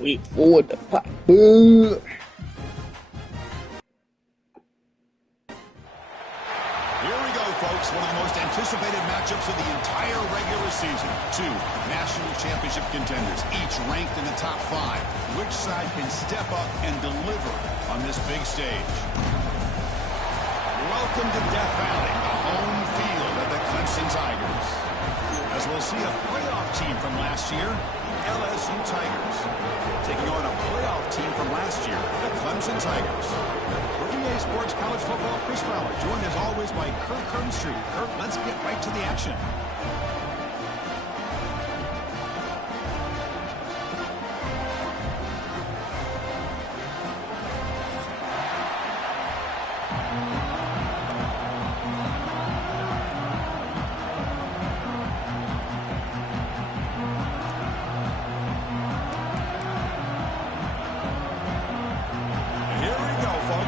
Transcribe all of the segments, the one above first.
Wait for the pop. Boo. Folks, one of the most anticipated matchups of the entire regular season. Two national championship contenders, each ranked in the top 5. Which side can step up and deliver on this big stage? Welcome to Death Valley, the home field of the Clemson Tigers. As we'll see a playoff team from last year, the LSU Tigers, taking on a playoff team from last year, the Clemson Tigers. For EA Sports College Football, Chris Fowler, joined as always by Kirk Street. Kirk, let's get right to the action.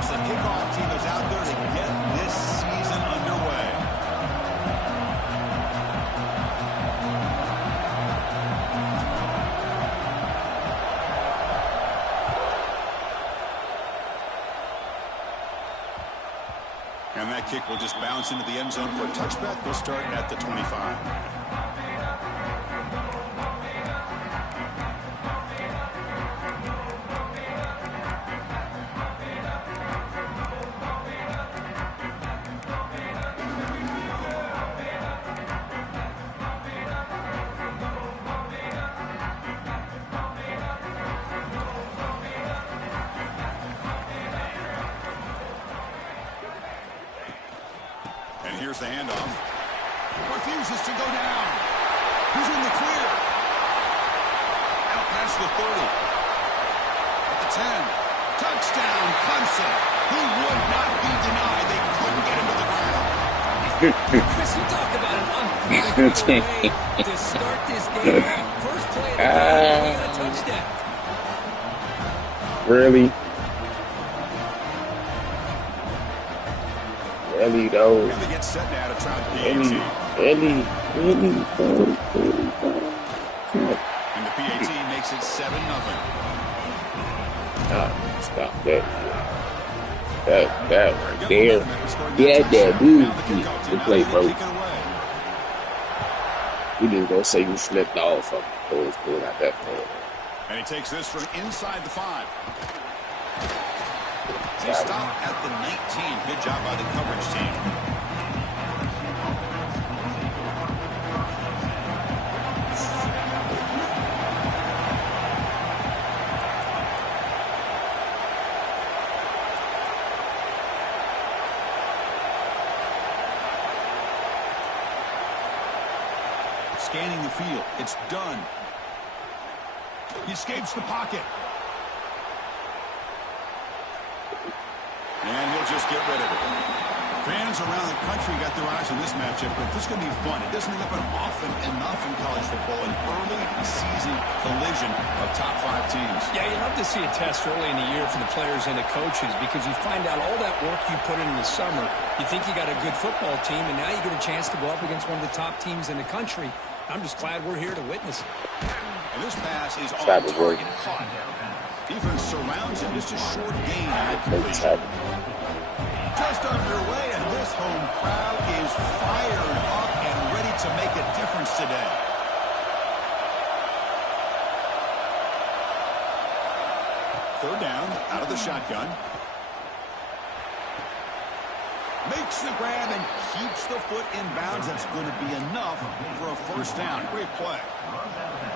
The kickoff team is out there to get this season underway. And that kick will just bounce into the end zone for a touchback. We'll start at the 25. Here's the handoff. Refuses to go down. He's in the clear. Out past the 30. At the 10. Touchdown, Clemson. He would not be denied. They couldn't get him to the ground. Chris, you talk about an unpredictable way to start this game. First play of the game, we got a touchdown. Really? Really, though. And they get set now to try the Really? And the PAT makes it 7-0. Stop that. That right there. Yeah, that dude to play, bro. We didn't go say you slipped off of it. Was good at that point. And he takes this from inside the 5. He stopped at the 19. Good job by the coverage team. Scanning the field. It's done. He escapes the pocket. And he'll just get rid of it. Fans around the country got their eyes on this matchup, but this is going to be fun. It doesn't happen often enough in college football, an early season collision of top 5 teams. Yeah, you love to see a test early in the year for the players and the coaches because you find out all that work you put in the summer. You think you got a good football team, and now you get a chance to go up against one of the top teams in the country. I'm just glad we're here to witness it. And this pass is on target, caught. Defense surrounds him, just a short gain. Just underway, and this home crowd is fired up and ready to make a difference today. Third down, out of the shotgun. Makes the grab and keeps the foot in bounds. That's going to be enough for a first down. Great play.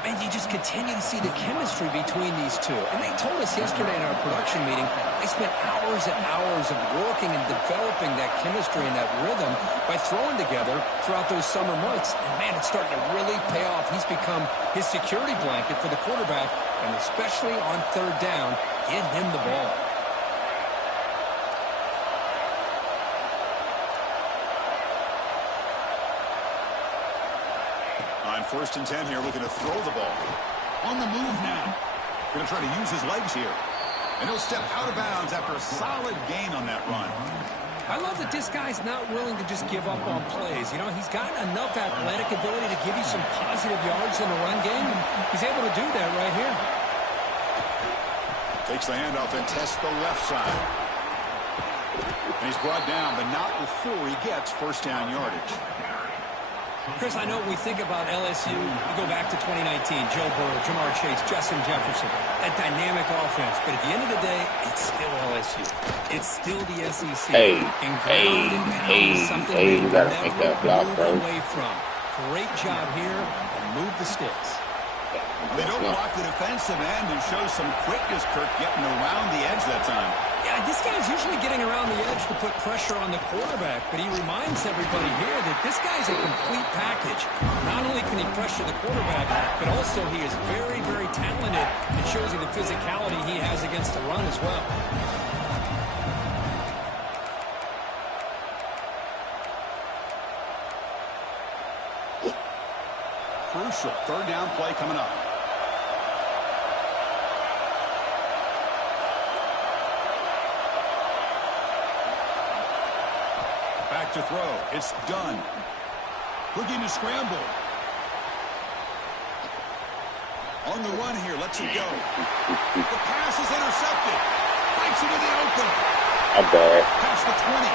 And you just continue to see the chemistry between these two. And they told us yesterday in our production meeting, they spent hours and hours of working and developing that chemistry and that rhythm by throwing together throughout those summer months. And, man, it's starting to really pay off. He's become his security blanket for the quarterback, and especially on third down, get him the ball. First and 10 here, looking to throw the ball. On the move now. Going to try to use his legs here. And he'll step out of bounds after a solid gain on that run. I love that this guy's not willing to just give up on plays. You know, he's got enough athletic ability to give you some positive yards in the run game, and he's able to do that right here. Takes the handoff and tests the left side. And he's brought down, but not before he gets first down yardage. Chris, I know when we think about LSU, we go back to 2019, Joe Burrow, Jamar Chase, Justin Jefferson, that dynamic offense. But at the end of the day, it's still LSU. It's still the SEC. Hey, You gotta make that block, bro. Away from. Great job here, and move the sticks. They don't block the defensive end and show some quickness, Kirk, getting around the edge that time. Yeah, this guy's usually getting around the edge to put pressure on the quarterback, but he reminds everybody here that this guy's a complete package. Not only can he pressure the quarterback, but also he is very, very talented and shows you the physicality he has against the run as well. Crucial third down play coming up. Back to throw. It's done. Looking to scramble. On the run here. Lets it go. The pass is intercepted. Breaks into the open. I'm bad. Past the 20.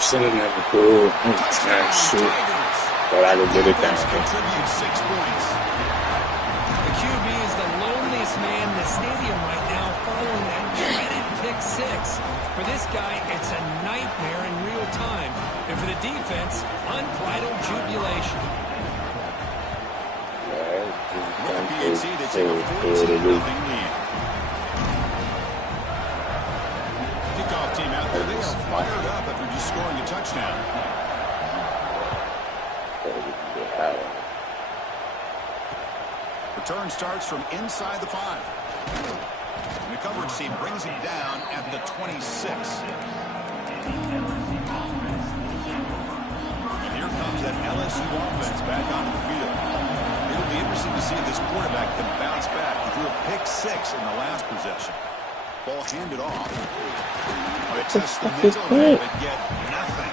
Should have never pulled. Touchdown, Shoot. Tigers. But I didn't get it down. Contributes 6 points. The QB is the loneliest man in the stadium right now following that dreaded pick six. For this guy, it's a nightmare in real time. And for the defense, unbridled jubilation. With the PNC, they take a 14-0 lead. Kickoff team out there, they are fired up after just scoring a touchdown. Return starts from inside the 5. And the coverage team brings it down at the 26. And here comes that LSU offense back onto the field. It'll be interesting to see if this quarterback can bounce back. He threw a pick 6 in the last possession. Ball handed off. They test the middle but get nothing.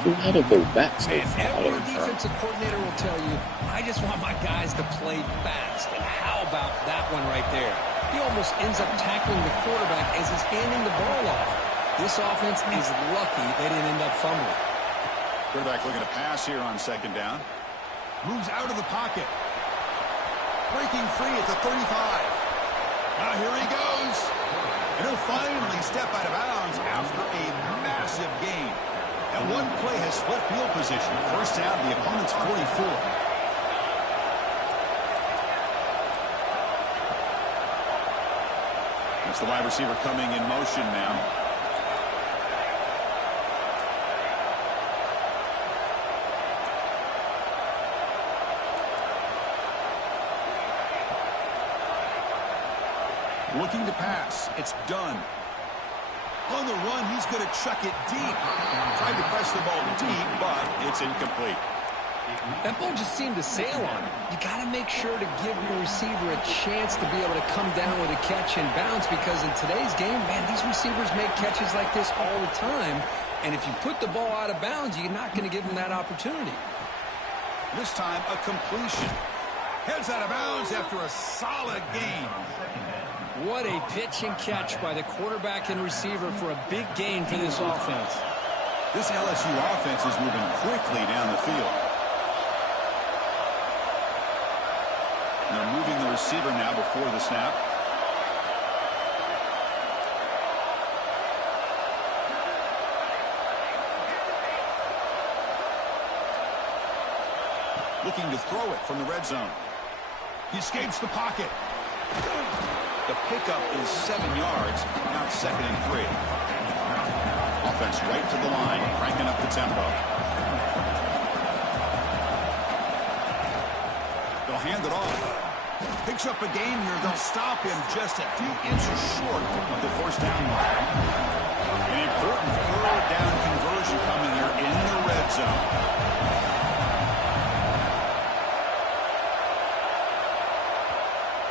You had to go back so And far. every defensive coordinator will tell you, I just want my guys to play fast. And how about that one right there? He almost ends up tackling the quarterback as he's handing the ball off. This offense is lucky they didn't end up fumbling. Quarterback looking to pass here on second down. Moves out of the pocket. Breaking free at the 35. Now here he goes. And he'll finally step out of bounds after a massive gain. And one play has split field position. First down, the opponent's 44. It's the wide receiver coming in motion now. Looking to pass. It's done. On the run, he's going to chuck it deep. Tried to press the ball deep, but it's incomplete. That ball just seemed to sail on him. You got to make sure to give your receiver a chance to be able to come down with a catch and bounce, because in today's game, man, these receivers make catches like this all the time. And if you put the ball out of bounds, you're not going to give them that opportunity. This time, a completion. Heads out of bounds after a solid gain. What a pitch and catch by the quarterback and receiver for a big gain for this offense. This LSU offense is moving quickly down the field. And they're moving the receiver now before the snap. Looking to throw it from the red zone. He escapes the pocket. The pickup is 7 yards. Now it's 2nd and 3. Offense right to the line, cranking up the tempo. They'll hand it off. Picks up a gain here. They'll stop him just a few inches short of the first down line. An important third down conversion coming here in the red zone.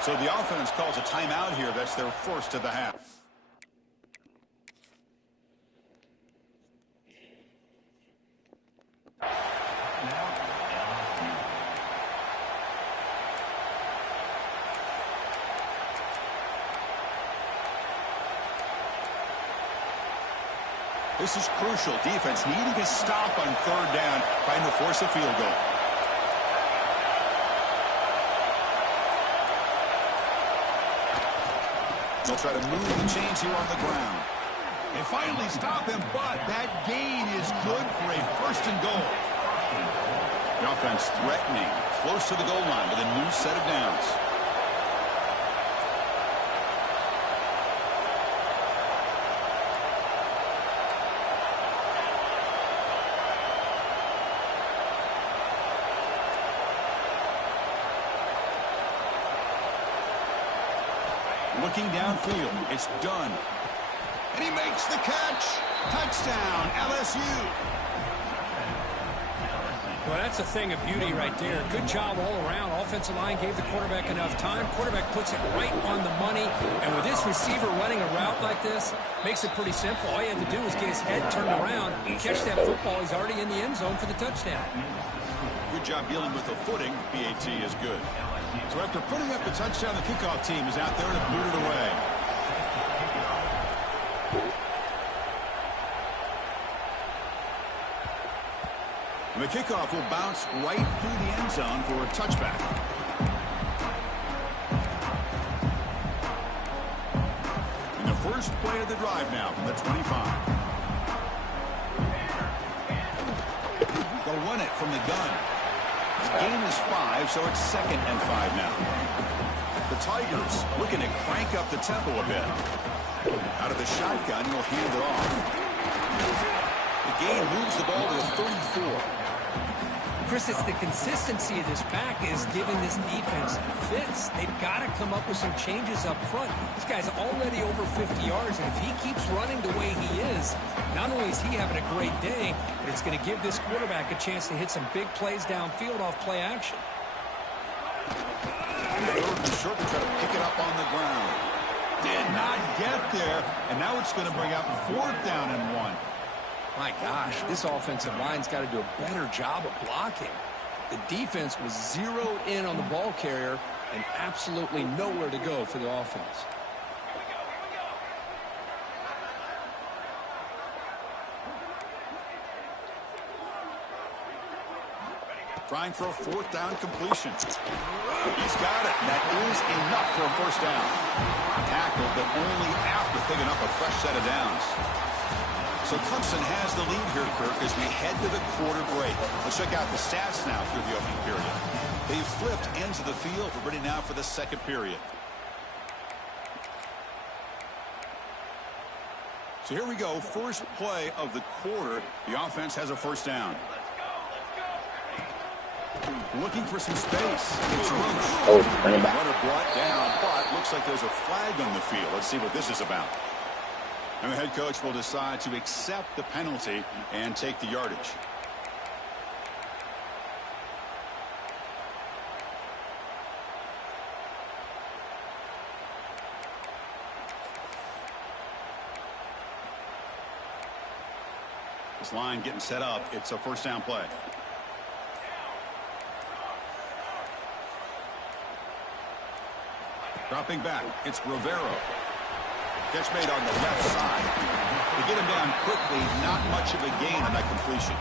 So the offense calls a timeout here. That's their first of the half. This is crucial. Defense needing to stop on third down, trying to force a field goal. They'll try to move the chains here on the ground. They finally stop him, but that gain is good for a first and goal. The offense threatening, close to the goal line with a new set of downs. Looking downfield, it's done. And he makes the catch. Touchdown, LSU. Well, that's a thing of beauty right there. Good job all around. Offensive line gave the quarterback enough time. Quarterback puts it right on the money. And with this receiver running a route like this, makes it pretty simple. All you have to do is get his head turned around, catch that football. He's already in the end zone for the touchdown. Good job dealing with the footing. PAT is good. So after putting up the touchdown, the kickoff team is out there to boot it away. And the kickoff will bounce right through the end zone for a touchback. And the first play of the drive now from the 25. They'll run it from the gun. The gain is 5, so it's 2nd and 5 now. The Tigers looking to crank up the tempo a bit. Out of the shotgun, he'll hand it off. The gain moves the ball to the 34. Chris, it's the consistency of this pack is giving this defense fits. They've got to come up with some changes up front. This guy's already over 50 yards, and if he keeps running the way he is, not only is he having a great day, but it's going to give this quarterback a chance to hit some big plays downfield off play action. Short to try to pick it up on the ground. Did not get there, and now it's going to bring up 4th down and 1. My gosh, this offensive line's got to do a better job of blocking. The defense was zeroed in on the ball carrier and absolutely nowhere to go for the offense. Trying for a 4th down completion. He's got it. That is enough for a first down. Tackled, but only after picking up a fresh set of downs. So Clemson has the lead here, Kirk, as we head to the quarter break. Let's check out the stats now through the opening period. They've flipped ends of the field. We're ready now for the second period. So here we go. First play of the quarter. The offense has a first down. Looking for some space. It's Roach. Running back. Runner brought down, but looks like there's a flag on the field. Let's see what this is about. And the head coach will decide to accept the penalty and take the yardage. This line getting set up. It's a first down play. Dropping back. It's Rivero. Catch made on the left side. To get him down quickly, not much of a gain on that completion.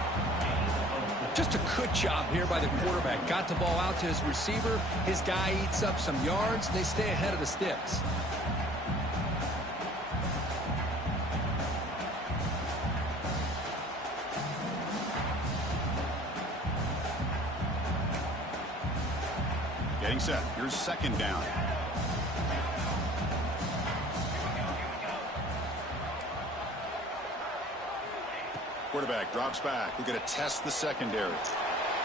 Just a good job here by the quarterback. Got the ball out to his receiver. His guy eats up some yards. They stay ahead of the sticks. Getting set. Here's 2nd down. Quarterback drops back. We're going to test the secondary.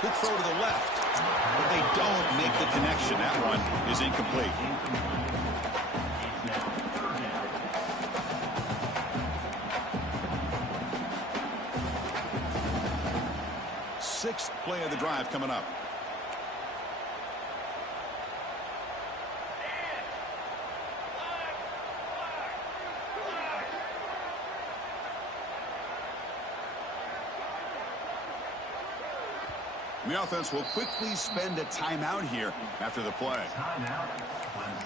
Good throw to the left. But they don't make the connection. That one is incomplete. Sixth play of the drive coming up. The offense will quickly spend a timeout here after the play. Timeout, Clemson.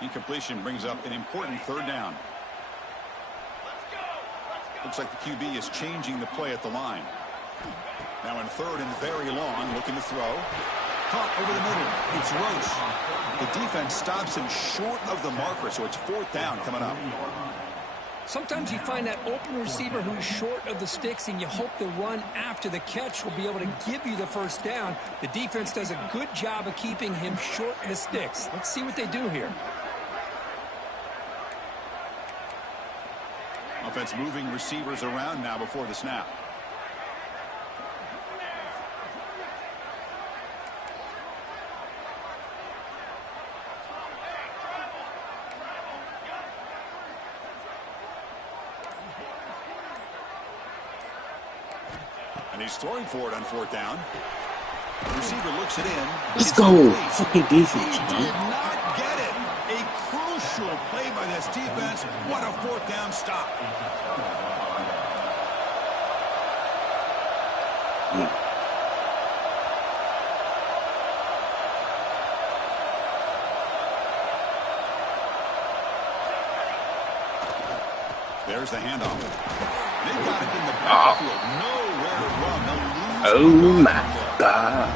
Incompletion brings up an important third down. Looks like the QB is changing the play at the line. Now in third and very long, looking to throw. Caught over the middle. It's Roche. The defense stops him short of the marker, so it's fourth down coming up. Sometimes you find that open receiver who's short of the sticks, and you hope the run after the catch will be able to give you the first down. The defense does a good job of keeping him short of the sticks. Let's see what they do here. Offense moving receivers around now before the snap. And he's throwing for it on fourth down. The receiver looks it in. Let's go. Fucking defense, He did man. not get it. A crucial play by this defense. What a fourth down stop. There's the handoff. They got it in the backfield. Nowhere to run. They'll lose. Oh my God.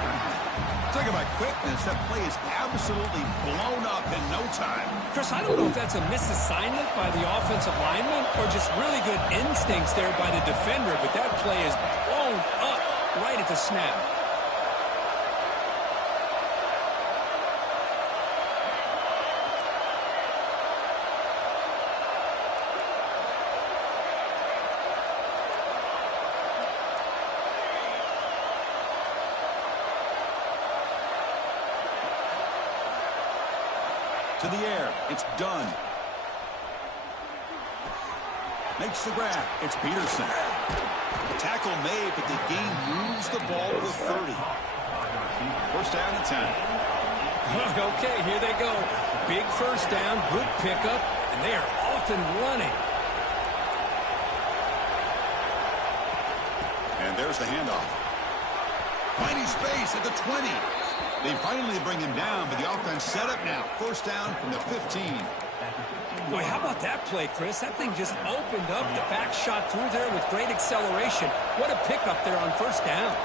Talking about quickness, that play is absolutely blown up in no time. Chris, I don't know if that's a misassignment by the offensive lineman or just really good instincts there by the defender, but that play is blown up right at the snap. To the air. It's done. Makes the grab. It's Peterson. Tackle made, but the game moves the ball to the 30. First down and 10. Okay, here they go. Big first down, good pickup, and they are off and running. And there's the handoff. Finding space at the 20. They finally bring him down, but the offense set up now. First down from the 15. Boy, how about that play, Chris? That thing just opened up. The back shot through there with great acceleration. What a pickup there on first down.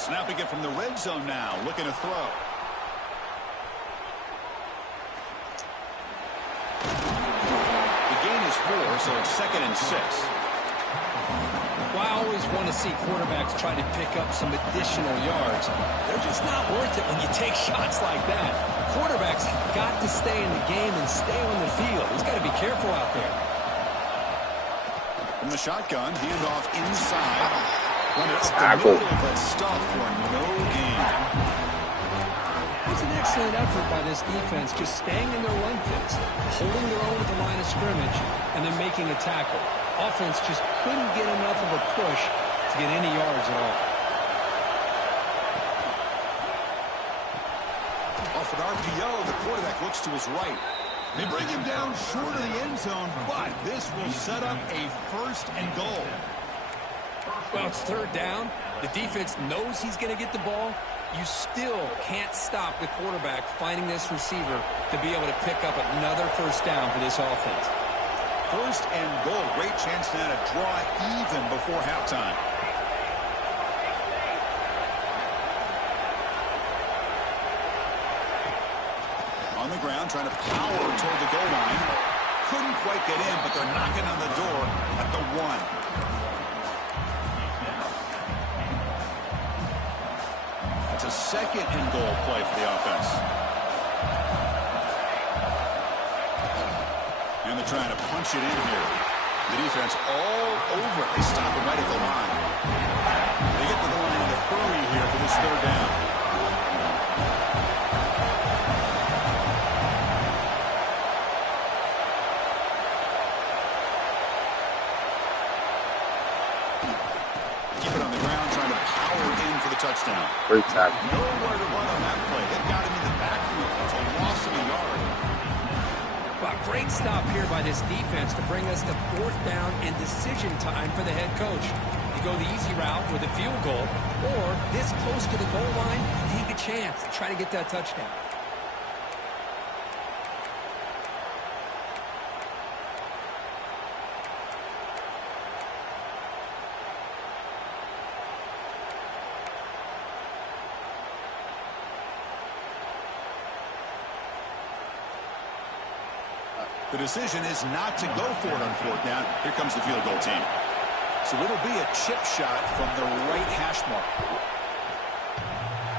Snapping it from the red zone now, looking to throw. The gain is 4, so it's 2nd and 6. Well, I always want to see quarterbacks try to pick up some additional yards. They're just not worth it when you take shots like that. Quarterbacks have got to stay in the game and stay on the field. He's got to be careful out there. From the shotgun, handoff inside. Tackle. But stuff for no gain. It was an excellent effort by this defense, just staying in their run fits, holding their own at the line of scrimmage, and then making a tackle. Offense just couldn't get enough of a push to get any yards at all. Off an RPO, the quarterback looks to his right. They bring him down short of the end zone, but this will set up a first and goal. Well, it's third down. The defense knows he's going to get the ball. You still can't stop the quarterback finding this receiver to be able to pick up another first down for this offense. First and goal. Great chance now to draw even before halftime. On the ground, trying to power toward the goal line. Couldn't quite get in, but they're knocking on the door at the 1. It's a second and goal play for the offense. And they're trying to punch it in here. The defense all over it. They stop it right at the line. They get to the line in a hurry here for this third down. ground trying to power in for the touchdown. Great tackle. Nowhere to run on that play. It got him in the backfield. It's a loss of a yard. Well, great stop here by this defense to bring us to 4th down and decision time for the head coach. You go the easy route with a field goal, or this close to the goal line, take a chance to try to get that touchdown. The decision is not to go for it on 4th down. Here comes the field goal team. So it'll be a chip shot from the right hash mark.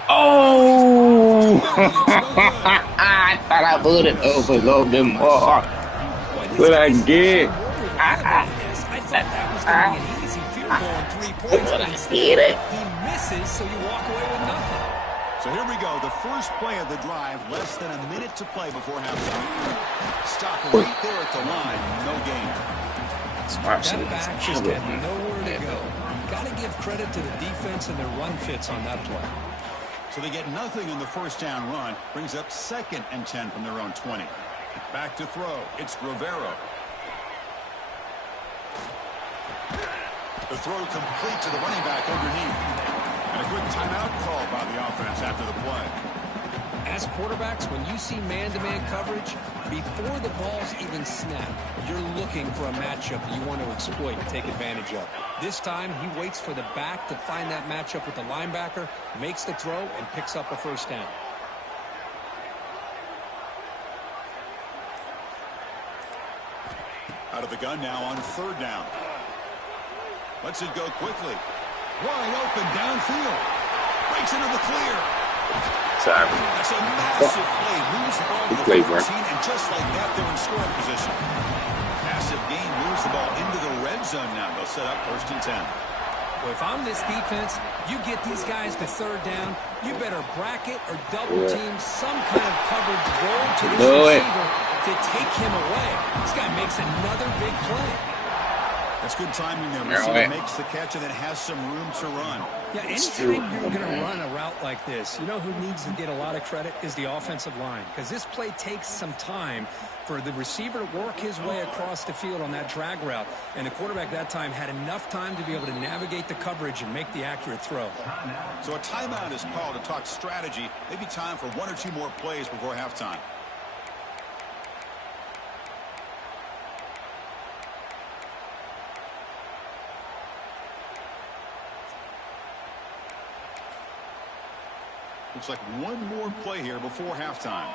Oh! I thought I put it over a little bit more. What I get? I thought that was going to be an easy field goal and 3 points. But I get it. He misses, so you walk away with nothing. So here we go, the first play of the drive, less than a minute to play before halftime. Stop right there at the line, no gain. That back just had nowhere to go. Got to give credit to the defense and their run fits on that play. So they get nothing on the first down run, brings up 2nd and 10 from their own 20. Back to throw, it's Rivero. The throw complete to the running back underneath. And a quick timeout call by the offense after the play. As quarterbacks, when you see man-to-man coverage, before the ball's even snapped, you're looking for a matchup that you want to exploit and take advantage of. This time, he waits for the back to find that matchup with the linebacker, makes the throw, and picks up a first down. Out of the gun now on 3rd down. Lets it go quickly. Wide open downfield. Breaks into the clear. Sorry. That's a massive play. Moves the ball to the 14, and just like that, they're in scoring position. Massive gain moves the ball into the red zone now. They'll set up 1st and 10. Well, if I'm this defense, you get these guys to 3rd down, you better bracket or double team some kind of coverage roll to this receiver to take him away. This guy makes another big play. That's good timing there. Receiver makes the catch and then has some room to run. Yeah, anytime you're going to run a route like this, you know who needs to get a lot of credit is the offensive line. Because this play takes some time for the receiver to work his way across the field on that drag route. And the quarterback that time had enough time to be able to navigate the coverage and make the accurate throw. So a timeout is called to talk strategy. Maybe time for 1 or 2 more plays before halftime. Looks like 1 more play here before halftime.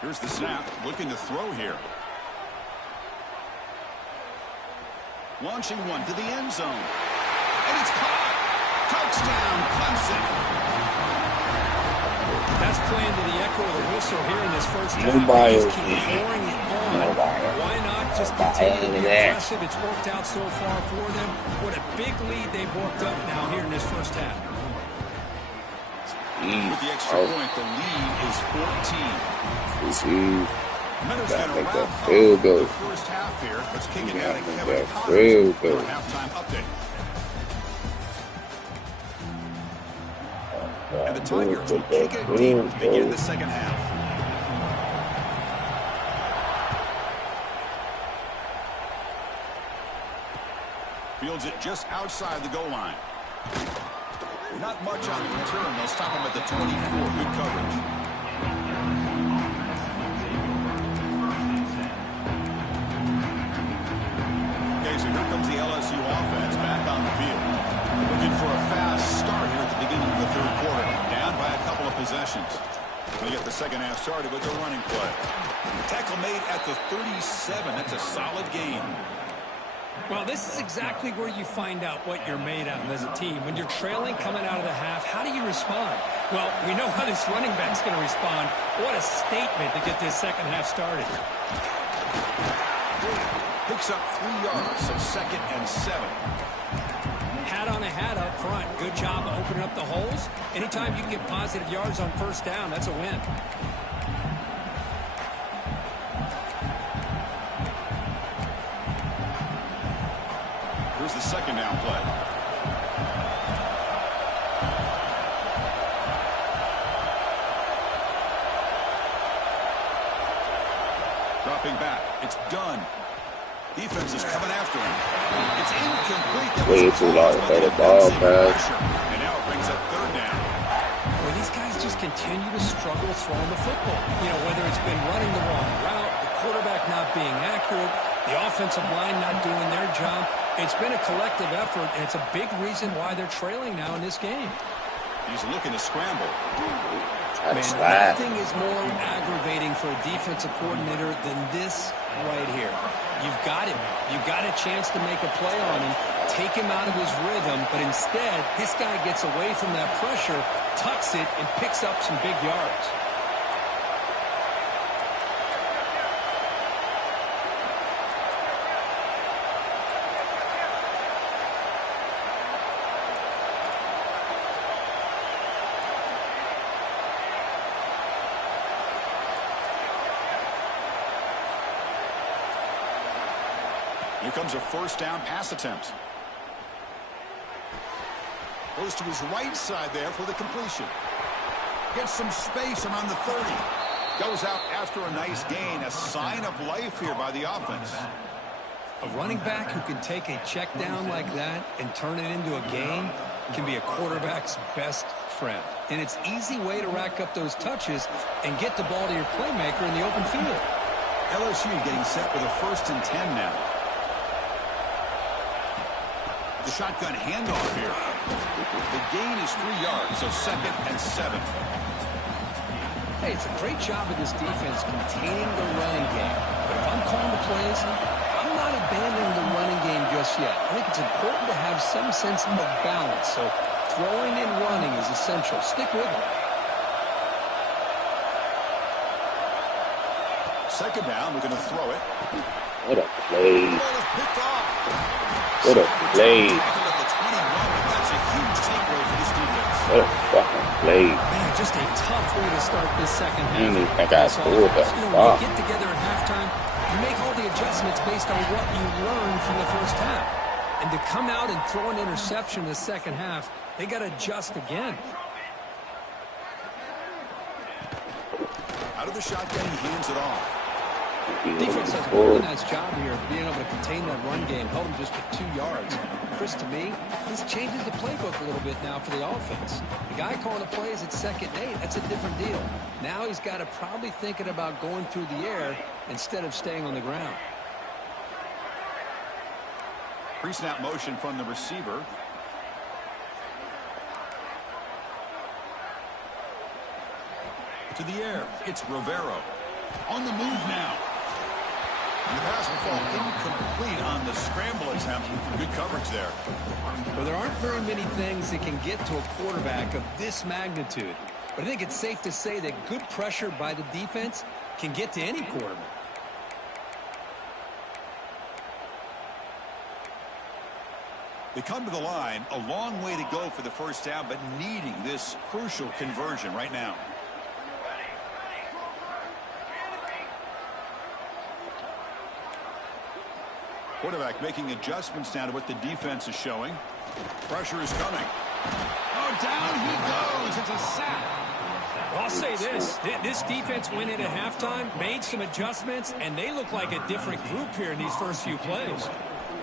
Here's the snap, looking to throw here. Launching one to the end zone. And it's caught. Touchdown, Clemson. That's playing to the echo of the whistle here in this first half. Just keep pouring it on. Why not just continue to be aggressive? It's worked out so far for them. What a big lead they've worked up now here in this first half. With the extra point, the lead is 14. Minutes going to wrap up the first half here. Let's kick it out to Kevin Connors for a halftime update. And the Tigers will kick it deep to begin the second half. Fields it just outside the goal line. Not much on the return. They'll stop him at the 24. Good coverage. Okay, so here comes the LSU offense back on the field. Looking for a fast start here at the beginning of the 3rd quarter. Down by a couple of possessions. We get the second half started with the running play. Tackle made at the 37. That's a solid gain. Well, this is exactly where you find out what you're made of as a team. When you're trailing coming out of the half, how do you respond? Well, we know how this running back's going to respond. What a statement to get this second half started. Picks up 3 yards, so 2nd and 7. Hat on a hat up front. Good job of opening up the holes. Anytime you can get positive yards on first down, that's a win. second down play. Dropping back. It's done. Defense is coming after him. It's incomplete. Way too long for the ball, pass. And now it brings up third down. Well, these guys just continue to struggle throwing the football. You know, whether it's been running the wrong route, the quarterback not being accurate, the offensive line not doing their job. It's been a collective effort, and it's a big reason why they're trailing now in this game. He's looking to scramble. Man, nothing is more aggravating for a defensive coordinator than this right here. You've got him. You've got a chance to make a play on him, take him out of his rhythm, but instead, this guy gets away from that pressure, tucks it, and picks up some big yards. Here comes a first down pass attempt. Goes to his right side there for the completion. Gets some space around the 30. Goes out after a nice gain. A sign of life here by the offense. A running back who can take a check down like that and turn it into a gain can be a quarterback's best friend. And it's an easy way to rack up those touches and get the ball to your playmaker in the open field. LSU getting set with a 1st and 10 now. The shotgun handoff here. The gain is 3 yards, so 2nd and 7. Hey, it's a great job of this defense containing the running game. But if I'm calling the plays, I'm not abandoning the running game just yet. I think it's important to have some sense of balance. So throwing and running is essential. Stick with it. 2nd down, we're going to throw it. What a play. The ball is picked off. What a play. That's a huge takeaway for this defense. What a fucking play. Man, just a tough way to start this second half. I got scored that. You know, when you get together at halftime, you make all the adjustments based on what you learned from the first half. And to come out and throw an interception in the second half, they got to adjust again. Out of the shotgun, he hands it off. Defense does a really nice job here of being able to contain that run game, held him just to 2 yards. Chris, to me, this changes the playbook a little bit now for the offense. The guy calling the plays at 2nd and 8, that's a different deal. Now he's got to probably thinking about going through the air instead of staying on the ground. Pre-snap motion from the receiver. To the air, it's Rivero. On the move now. And the pass will fall incomplete on the scramble attempt. Good coverage there. Well, there aren't very many things that can get to a quarterback of this magnitude. But I think it's safe to say that good pressure by the defense can get to any quarterback. They come to the line, a long way to go for the first down, but needing this crucial conversion right now. Quarterback making adjustments now to what the defense is showing. Pressure is coming. Oh, down he goes. It's a sack. Well, I'll say this. This defense went in at halftime, made some adjustments, and they look like a different group here in these first few plays.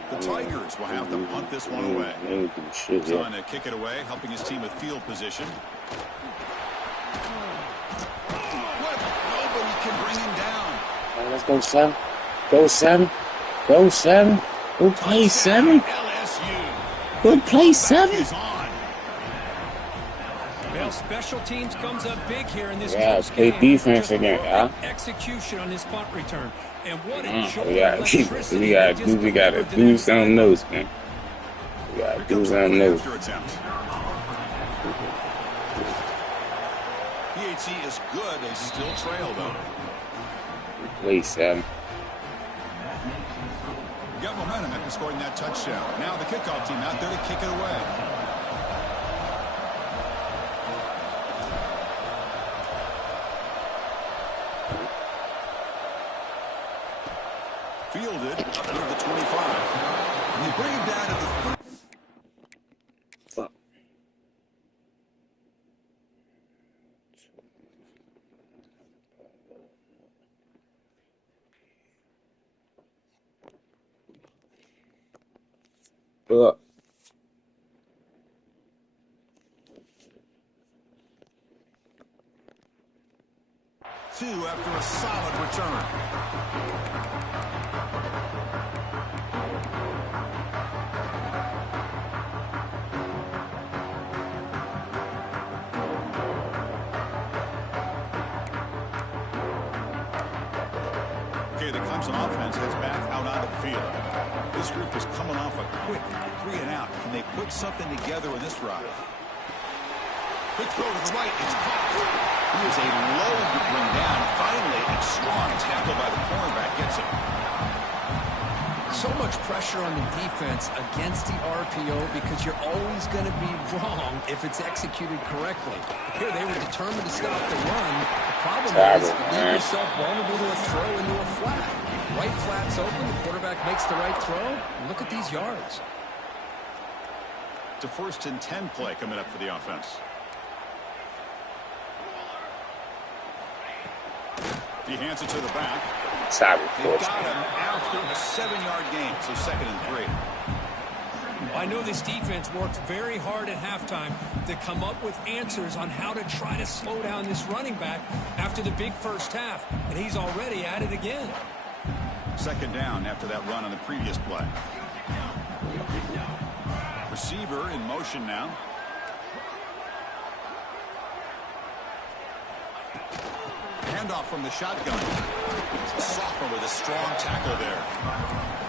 The Tigers will have to punt this one away. He's on to kick it away, helping his team with field position. What? Nobody can bring him down. Let's go, Sam. Go, Sam. Go, Sam. Go play, Sam. LSU. Go play, Sam. Well, special teams comes up big here in this Yeah, play defense again, yeah. Execution on this punt return. And what a we gotta do something else, man. We gotta do something else. PHC is good. They still trail, though. Play, Sam. Got momentum after scoring that touchdown. Now the kickoff team out there to kick it away. Fielded up near the 25. And they bring him down to the Uh, 2 after a solid return. Okay, the Clemson offense heads back out onto the field. This group is coming off a quick 3-and-out. Can they put something together in this drive? Quick throw to the right. It's caught. He is a load to bring down. Finally, a strong tackle by the cornerback gets him. So much pressure on the defense against the RPO because you're always going to be wrong if it's executed correctly. Here, they were determined to stop the run. The problem is you leave yourself vulnerable to a throw into a flat. Right flat's open. The quarterback makes the right throw. And look at these yards. It's a 1st-and-10 play coming up for the offense. He hands it to the back. They've got him after a 7-yard gain, so 2nd and 3. I know this defense worked very hard at halftime to come up with answers on how to try to slow down this running back after the big first half, and he's already at it again. 2nd down after that run on the previous play. Receiver in motion now. Handoff from the shotgun. Sophomore with a strong tackle there.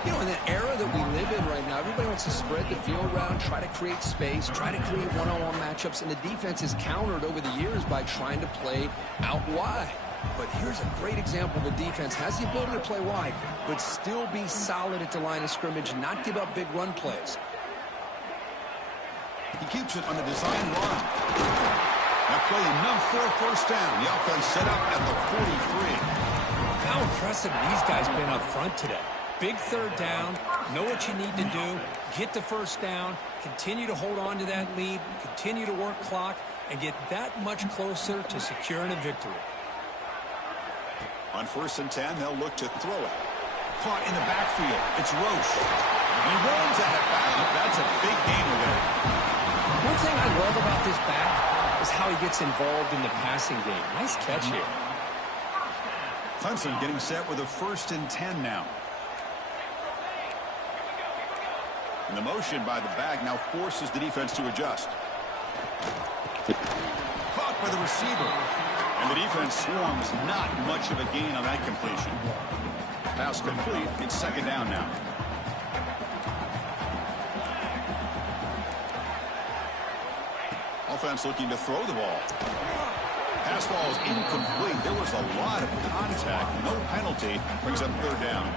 You know, in the era that we live in right now, everybody wants to spread the field around, try to create space, try to create one-on-one matchups, and the defense is countered over the years by trying to play out wide. But here's a great example. The defense has the ability to play wide, but still be solid at the line of scrimmage, not give up big run plays. He keeps it on the design run. That play enough for a 1st down. The offense set up at the 43. How impressive these guys been up front today. Big 3rd down, know what you need to do, get the 1st down, continue to hold on to that lead, continue to work clock, and get that much closer to securing a victory. On 1st and 10, they'll look to throw it. Caught in the backfield. It's Roche. He runs out of bounds. That's a big gain away. One thing I love about this back is how he gets involved in the passing game. Nice catch here. Clemson getting set with a 1st and 10 now. And the motion by the back now forces the defense to adjust. Caught by the receiver. And the defense swarms not much of a gain on that completion. Pass complete. It's 2nd down now. Offense looking to throw the ball. Pass ball is incomplete. There was a lot of contact. No penalty. Brings up 3rd down.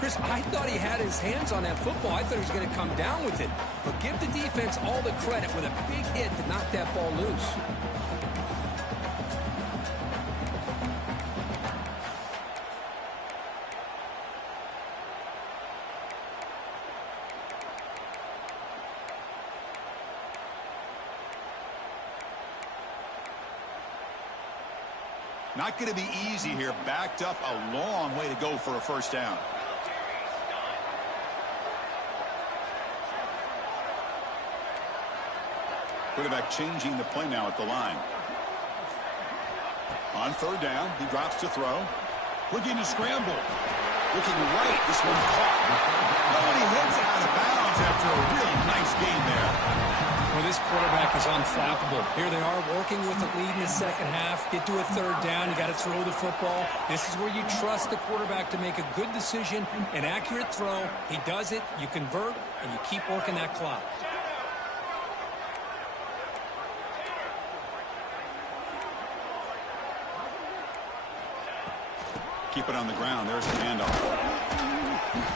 Chris, I thought he had his hands on that football. I thought he was going to come down with it. But give the defense all the credit with a big hit to knock that ball loose. Not going to be easy here. Backed up a long way to go for a 1st down. Quarterback changing the play now at the line. On 3rd down, he drops to throw. Looking to scramble. Looking right. This one caught. Oh, and he heads out of bounds after a really nice gain there. Well, this quarterback is unflappable. Here they are working with the lead in the 2nd half. Get to a 3rd down. You got to throw the football. This is where you trust the quarterback to make a good decision, an accurate throw. He does it. You convert, and you keep working that clock. Keep it on the ground. There's the handoff.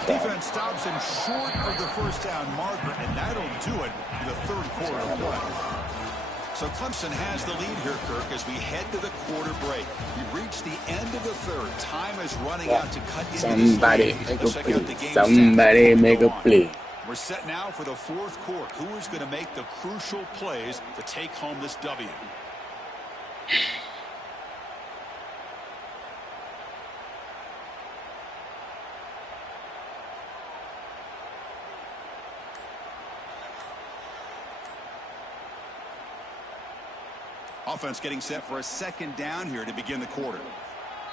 Defense stops him short of the 1st down marker, and that'll do it in the 3rd quarter of play. So Clemson has the lead here, Kirk, as we head to the quarter break. We reach the end of the 3rd. Time is running out to cut into Somebody this make lead. a play. Somebody make a play. We're set now for the 4th quarter. Who is going to make the crucial plays to take home this W? Offense getting set for a second down here to begin the quarter.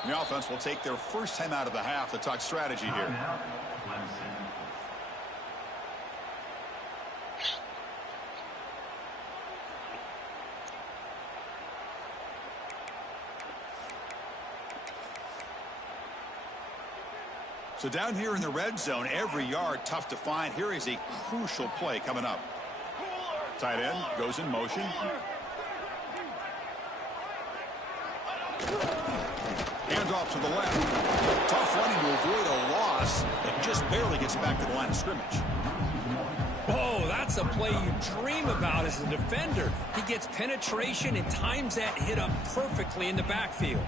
The offense will take their first time out of the half to talk strategy here. Timeout, Clemson. So down here in the red zone, every yard tough to find. Here is a crucial play coming up. Tight end goes in motion. Handoff to the left. Tough running to avoid a loss and just barely gets back to the line of scrimmage. Oh, that's a play you dream about as a defender. He gets penetration and times that hit up perfectly in the backfield.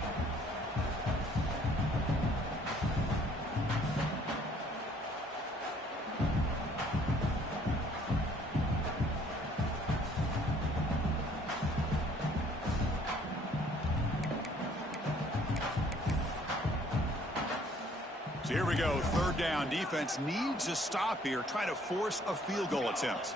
So here we go, third down. Defense needs a stop here, trying to force a field goal attempt.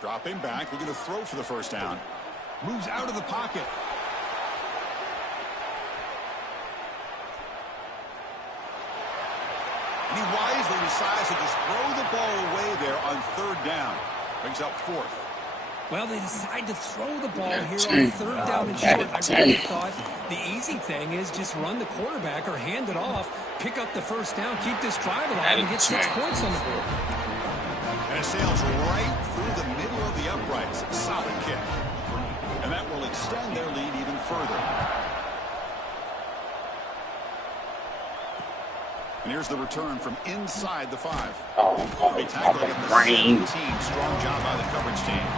Dropping back, looking to throw for the first down. Moves out of the pocket. And he wisely decides to just throw the ball away there on third down. Brings up fourth. Well, they decide to throw the ball here on third down and short. I really thought the easy thing is just run the quarterback or hand it off, pick up the first down, keep this drive alive, and get 6 points on the board. And it sails right through the middle of the uprights. Solid kick. And that will extend their lead even further. And here's the return from inside the 5. They tackle at the 17. Strong job by the coverage team.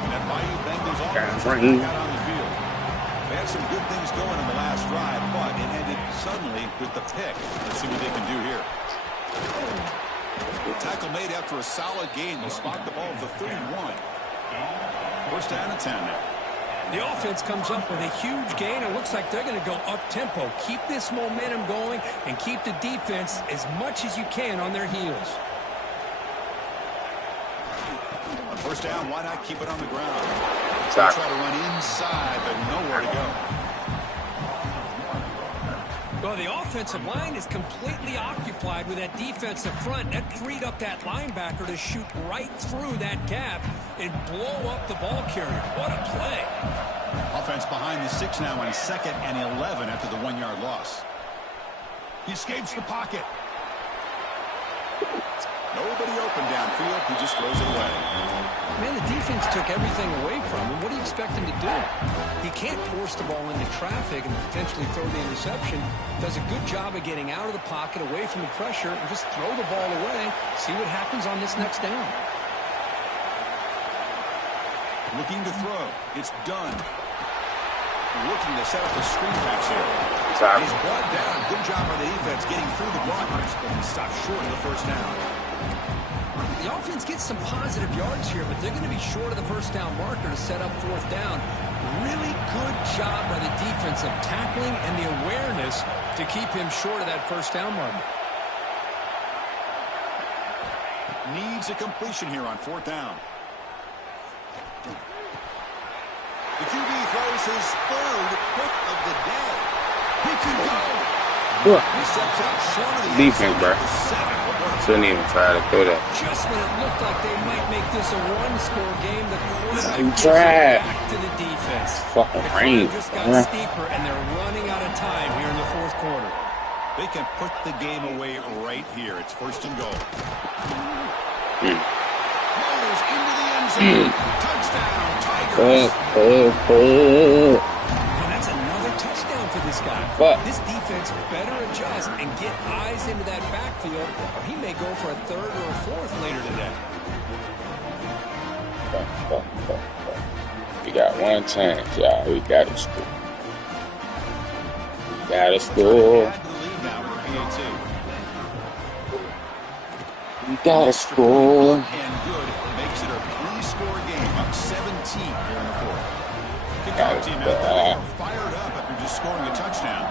And that Bayou Bengals offense got on the field. They had some good things going in the last drive, but it ended suddenly with the pick. Let's see what they can do here. Tackle made after a solid gain. They'll spot the ball at the 31. First down and 10 now. The offense comes up with a huge gain. It looks like they're going to go up-tempo. Keep this momentum going and keep the defense as much as you can on their heels. On first down, why not keep it on the ground? Try to run inside, but nowhere to go. Well, the offensive line is completely occupied with that defensive front. That freed up that linebacker to shoot right through that gap and blow up the ball carrier. What a play. Offense behind the 6 now on 2nd and 11 after the 1-yard loss. He escapes the pocket. Nobody open downfield. He just throws it away. Man, the defense took everything away from him. What do you expect him to do? He can't force the ball into traffic and potentially throw the interception. Does a good job of getting out of the pocket, away from the pressure, and just throw the ball away. See what happens on this next down. Looking to throw. It's done. Looking to set up the screen pass here. He's brought down. Good job by the defense getting through the blockers, but he stopped short of the first down. The offense gets some positive yards here, but they're going to be short of the first down marker to set up fourth down. Really good job by the defense of tackling and the awareness to keep him short of that first down marker. Needs a completion here on fourth down. The QB throws his third pick of the day. He can go. He steps out short of the defense, bro. Shouldn't even try to throw that. Just when it looked like they might make this a one-score game, the quarterback You gets tried. it back to the defense. Fucking The rain. clock just got steeper, and they're running out of time here in the fourth quarter. They can put the game away right here. It's first and goal. Rolls into the end zone. Touchdown, Tigers. And that's another touchdown for this guy. This defense better adjust and get eyes into that backfield, or he may go for a third or a fourth later today. We got one chance, y'all. We got to score. We got to score. Add to the lead now with PAT. We got to score. And good makes it a 3-score game, up 17 here in the fourth. Kickoff team out there fired up after just scoring a touchdown.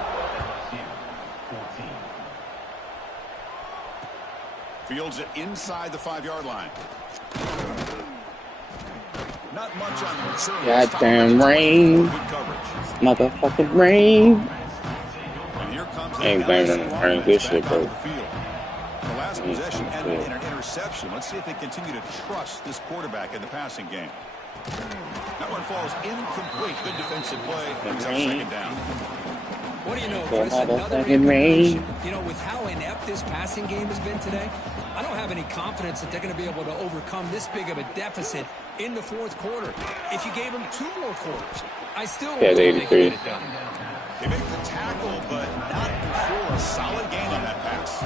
14. Fields it inside the 5-yard line. Not much on the return. Goddamn rain. Motherfucking rain. And here comes the Ain't blaming LSU them rain. Good shit, back onto bro. the field. The last possession ended in an interception. Let's see if they continue to trust this quarterback in the passing game. That one falls incomplete. Good defensive play. Brings up second down. What do you know, Chris? Another incompletion. You know, with how inept this passing game has been today, I don't have any confidence that they're going to be able to overcome this big of a deficit in the fourth quarter. If you gave them 2 more quarters, I still don't think they can get it done. They make the tackle, but not before a solid gain on that pass.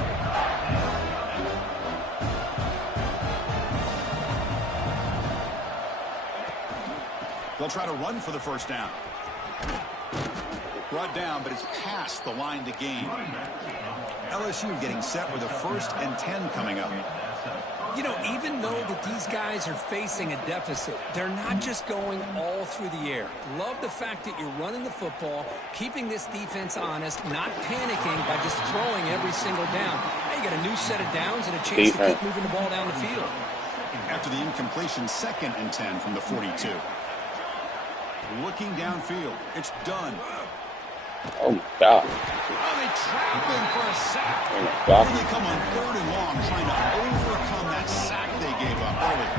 They'll try to run for the first down. Brought down, but it's past the line to gain. LSU getting set with a 1st and 10 coming up. You know, even though that these guys are facing a deficit, they're not just going all through the air. Love the fact that you're running the football, keeping this defense honest, not panicking by just throwing every single down. Now you got a new set of downs and a chance to keep moving the ball down the field. After the incompletion, 2nd and 10 from the 42. Looking downfield. It's done. Oh, my God. Oh, they trap him for a sack. Oh, my God. Here they come on 3rd and long, trying to overcome that sack they gave up earlier.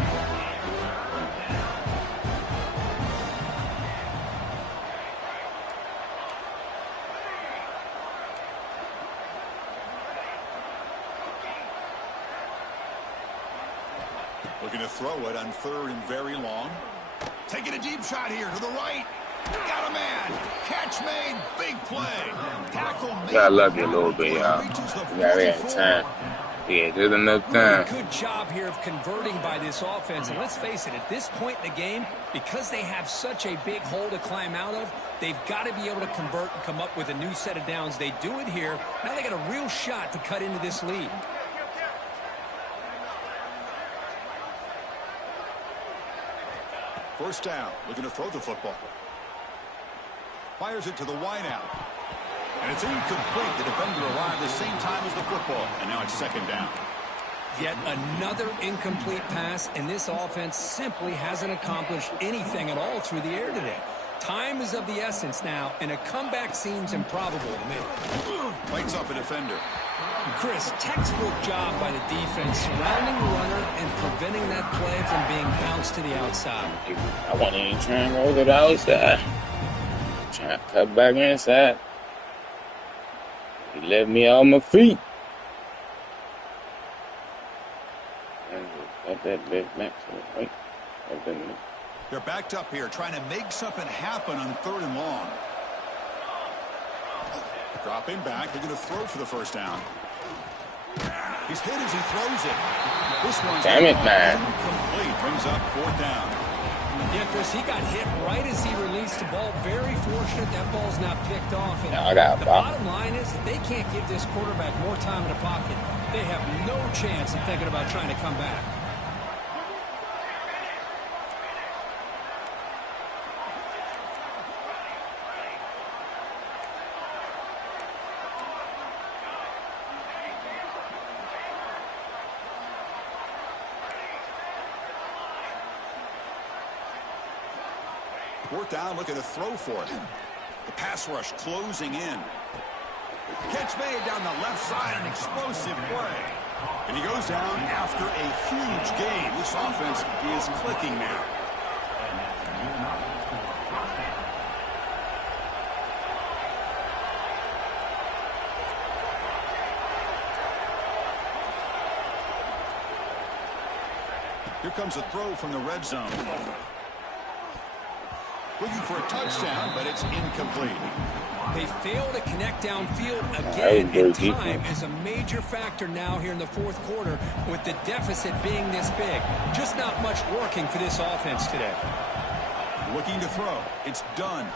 Looking to throw it on 3rd and very long. Taking a deep shot here to the right. Got a man. Catch made. Big play. Tackle made. Gotta love you a little bit, y'all. We gotta have time. Yeah, there's enough time. Really good job here of converting by this offense. And let's face it, at this point in the game, because they have such a big hole to climb out of, they've got to be able to convert and come up with a new set of downs. They do it here. Now they got a real shot to cut into this lead. First down, looking to throw the football. Fires it to the wideout. And it's incomplete. The defender arrived the same time as the football. And now it's 2nd down. Yet another incomplete pass, and this offense simply hasn't accomplished anything at all through the air today. Time is of the essence now, and a comeback seems improbable to me. Fights off a defender. Chris, textbook job by the defense, surrounding the runner and preventing that play from being bounced to the outside. I want to try and roll to the outside. Trying to cut back inside. He left me on my feet. Got that big back to the right. They're backed up here, trying to make something happen on 3rd and long. Dropping back, they're going to throw for the first down. He's hit as he throws it. This one's damn it, man. Incomplete. Brings up 4th down. Yeah, Chris, he got hit right as he released the ball. Very fortunate that ball's not picked off. And the bottom line is that they can't give this quarterback more time in the pocket. They have no chance of thinking about trying to come back. Fourth down, looking to throw for it. The pass rush closing in. Catch made down the left side, an explosive play. And he goes down after a huge gain. This offense is clicking now. Here comes a throw from the red zone. Looking for a touchdown, but it's incomplete. They fail to connect downfield again, and time is a major factor now here in the fourth quarter with the deficit being this big. Just not much working for this offense today. Looking to throw. It's done.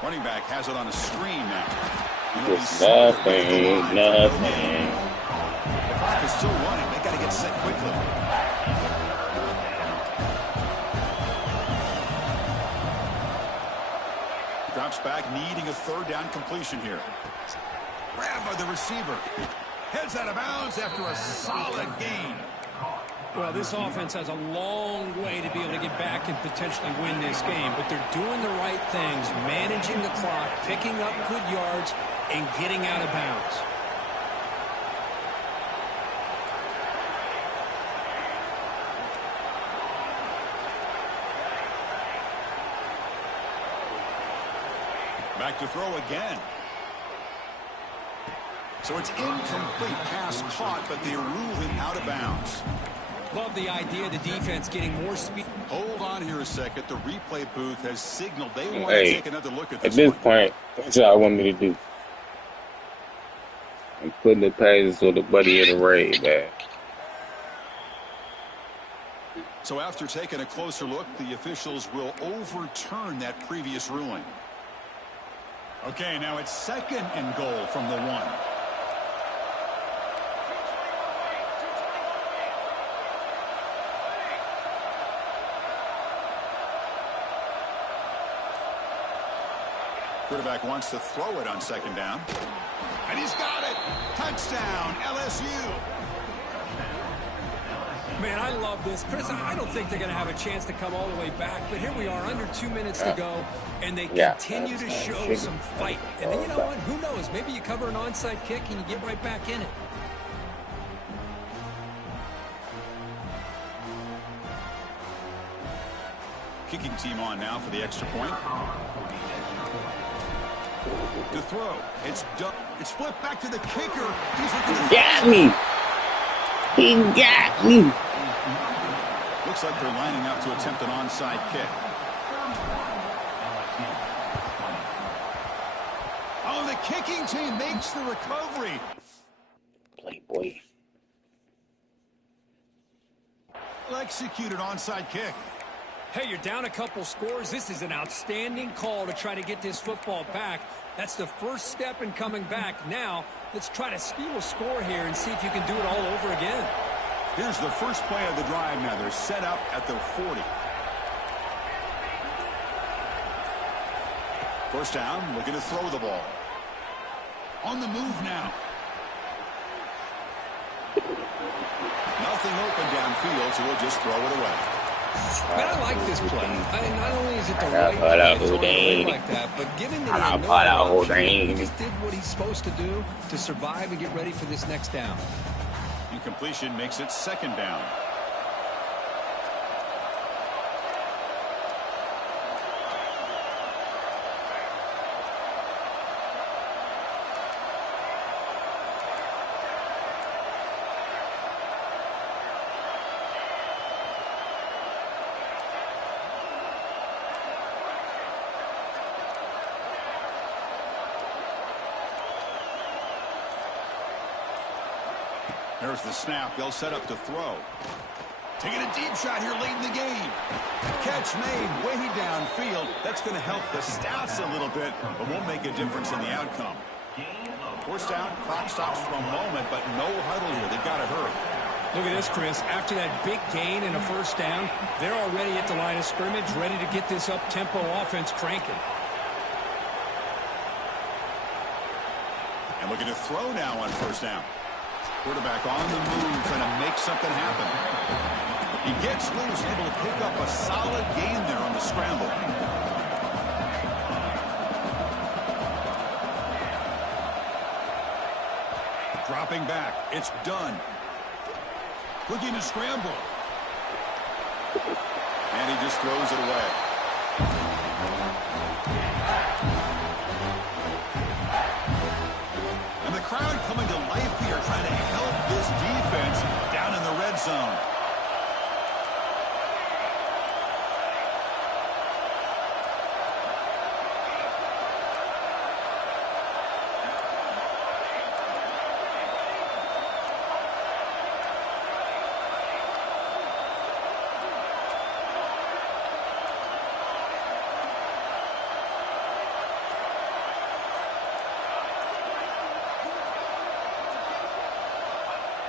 Running back has it on a screen now. It's nothing. The clock is still running. They got to get set quickly. Drops back, needing a third down completion here. Grabbed by the receiver. Heads out of bounds after a solid gain. Well, this offense has a long way to be able to get back and potentially win this game, but they're doing the right things, managing the clock, picking up good yards, and getting out of bounds. Back to throw again. So it's incomplete, pass caught, but they rule him out of bounds. Love the idea of the defense getting more speed. Hold on here a second. The replay booth has signaled they want to take another look at this. At this point, that's all I want me to do. I'm putting the passes on the buddy of the raid back. So after taking a closer look, the officials will overturn that previous ruling. Okay, now it's 2nd and goal from the 1. Quarterback wants to throw it on 2nd down. And he's got it. Touchdown, LSU. Man, I love this. Chris, I don't think they're going to have a chance to come all the way back, but here we are, under 2 minutes to go, and they continue to show some fight. And then, you know what? Who knows? Maybe you cover an onside kick and you get right back in it. Kicking team on now for the extra point. To throw. It's done. It's flipped back to the kicker. He got me. He got me. Looks like they're lining up to attempt an onside kick. Oh, the kicking team makes the recovery. Playboy. Executed onside kick. Hey, you're down a couple scores. This is an outstanding call to try to get this football back. That's the first step in coming back. Now, let's try to steal a score here and see if you can do it all over again. Here's the first play of the drive now. They're set up at the 40. First down, looking to throw the ball. On the move now. Nothing open downfield, so we'll just throw it away. Man, I like this play. Not only is it the right play like that, but given that he just did what he's supposed to do to survive and get ready for this next down. Incompletion makes it 2nd down. There's the snap. They'll set up to throw. Taking a deep shot here late in the game. Catch made way downfield. That's going to help the stats a little bit, but won't make a difference in the outcome. First down, clock stops for a moment, but no huddle here. They've got to hurry. Look at this, Chris. After that big gain and a first down, they're already at the line of scrimmage, ready to get this up-tempo offense cranking. And looking to throw now on first down. Quarterback on the move, trying to make something happen. He gets loose, able to pick up a solid gain there on the scramble. Dropping back. It's done. Looking to scramble. And he just throws it away. And the crowd coming to life here, trying to help this defense down in the red zone.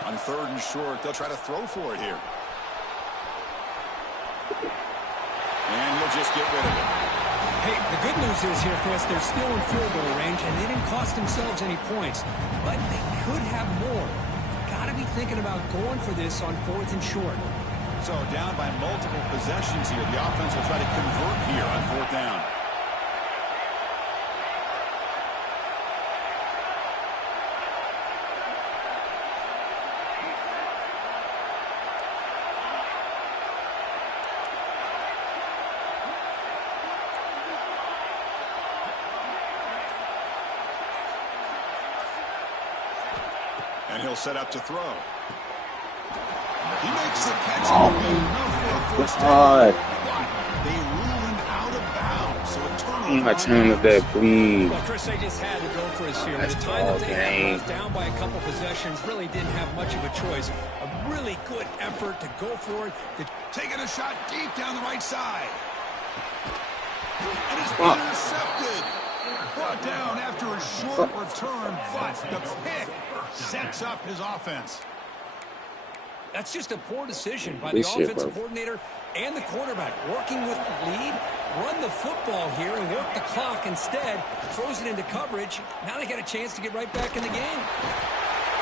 On 3rd and short, they'll try to throw for it here. And he'll just get rid of it. Hey, the good news is here, Chris, they're still in field goal range, and they didn't cost themselves any points. But they could have more. Got to be thinking about going for this on 4th and short. So down by multiple possessions here. The offense will try to convert here on 4th down. And he'll set up to throw. He makes the catch. Enough for a first down. They rule him out of bounds. So a turnover. My turn with that, please. Well, Chris, they just had to go for us here. That's The time that they had game. left down by a couple possessions really didn't have much of a choice. A really good effort to go for it. Taking a shot deep down the right side. And it's intercepted. Brought down after a short return, but the pick sets up his offense. That's just a poor decision by the offensive coordinator and the quarterback. Working with the lead, run the football here and work the clock instead. Throws it into coverage. Now they got a chance to get right back in the game.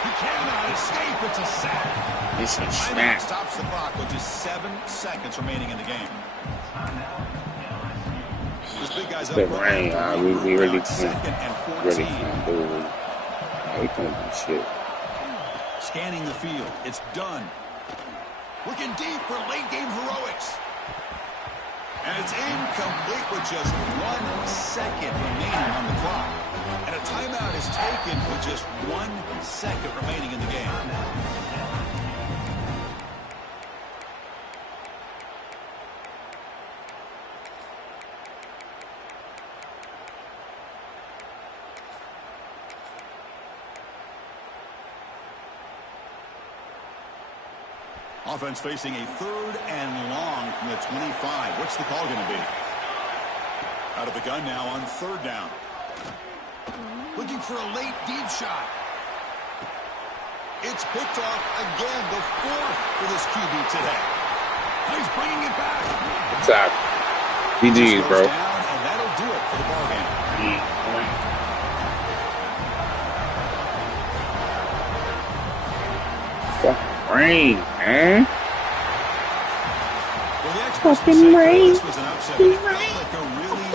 He cannot escape. It's a sack. It's a Timeout snap. stops the clock with just 7 seconds remaining in the game. This big guy's up. The rain, we really Second and 14. really can't do it. We can't do shit. Scanning the field. It's done. Looking deep for late game heroics. And it's incomplete with just 1 second remaining on the clock. And a timeout is taken with just 1 second remaining in the game. Offense facing a 3rd and long from the 25. What's the call going to be? Out of the gun now on 3rd down. Looking for a late deep shot. It's picked off again, the 4th for this QB today. He's bringing it back. What's up? GG's, bro. Down, and that'll do it for the ballgame. Rain, man. Well, the experts would say this was an upset. It felt like a really